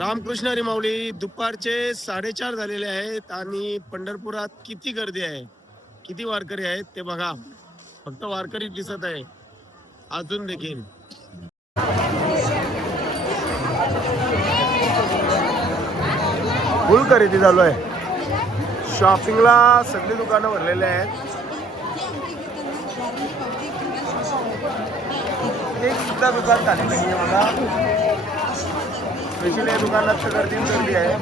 रामकृष्ण हरी माऊली. दुपारचे 4:30 झालेले आहेत आणि पंढरपुरात किती गर्दी आहे, किती वारकरी आहेत ते बघा. फक्त वारकरी दिसत आहे अजून देखील. फुल खरेदी चालू आहे. शॉपिंगला सगळी दुकानं भरलेले आहेत. एक सुद्धा दुकान खाली नाही आहे बघा. स्पेशल या दुकानात तर गर्दी आहे.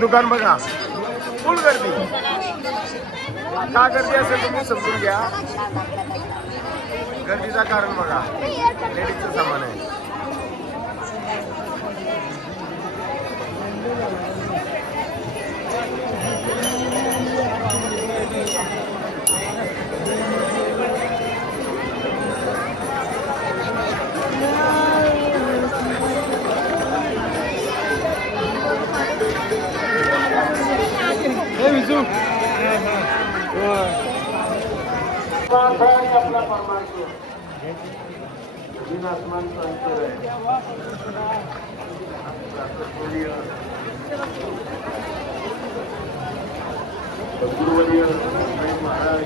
दुकान बघा फुल गर्दी. का गर्दी असेल तुम्ही समजून घ्या. गर्दीचं कारण बघा, लेडीजचं सामान आहे. अपना परमात्मा आसमान महाराज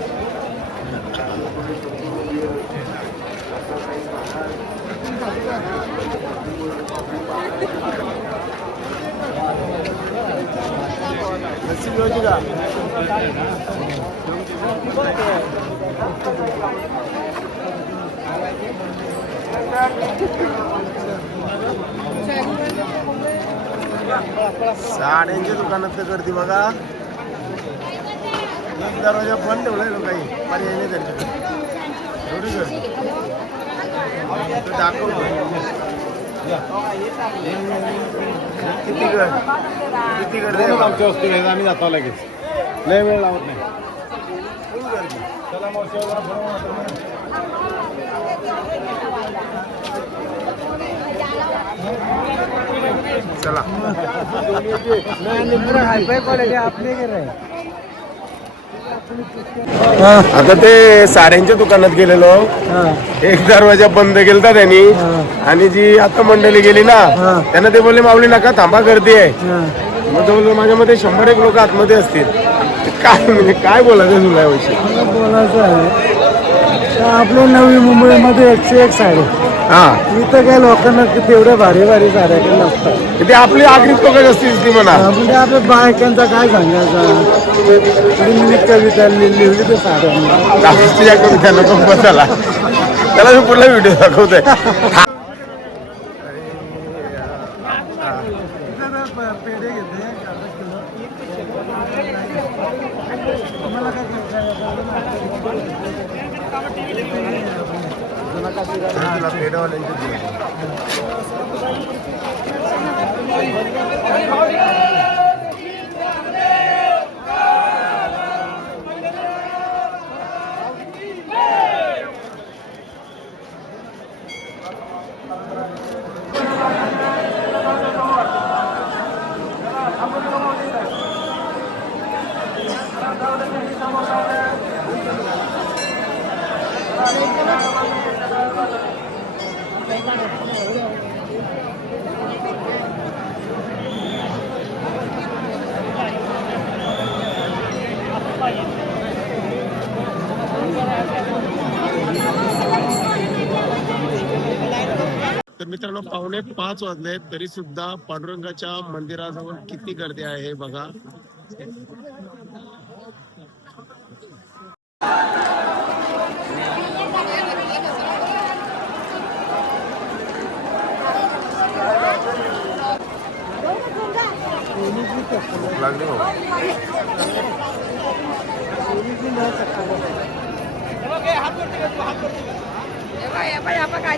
का साड्यांच्या दुकानात तर गर्दी बघा. दरवाजा बंद ठेवलाय लोकांनी, पर्याय नाही त्यांच्याकडे. एवढी गर्दी दाखवतो किती गर्दी आहे. आमच्या वस्तू घ्यायला आम्ही जातो लगेच, लय वेळ लावत नाही. फुल गर्दी. चला चला आता ते साड्यांच्या दुकानात गेलेलो. एक दरवाजा बंद केलता त्यांनी आणि जी आता मंडळी गेली ना त्यांना ते बोलले माऊली नका थांबा, गर्दी आहे. मग माझ्या मध्ये 100 लोक आतमध्ये असतील. काय म्हणजे काय बोलायचं तुला याविषयी? बोलायचं आहे आपल्या नवी मुंबईमध्ये 101 साडी. इथं काय लोकांना तेवढ्या भारी भारी साड्या काही नसतात. ते आपली आगरीत लोक असतील ती म्हणा. म्हणजे आपल्या बायकांचा काय सांगायचं. मी कविता लिहिली ते साड्या कविता नको बसायला. त्याला मी पुढला व्हिडिओ दाखवतोय. पेढे घेते तर मित्रांनो 4:45 वाजले तरी सुद्धा पांडुरंगाच्या मंदिराजवळ किती गर्दी आहे हे बघा. लागले काय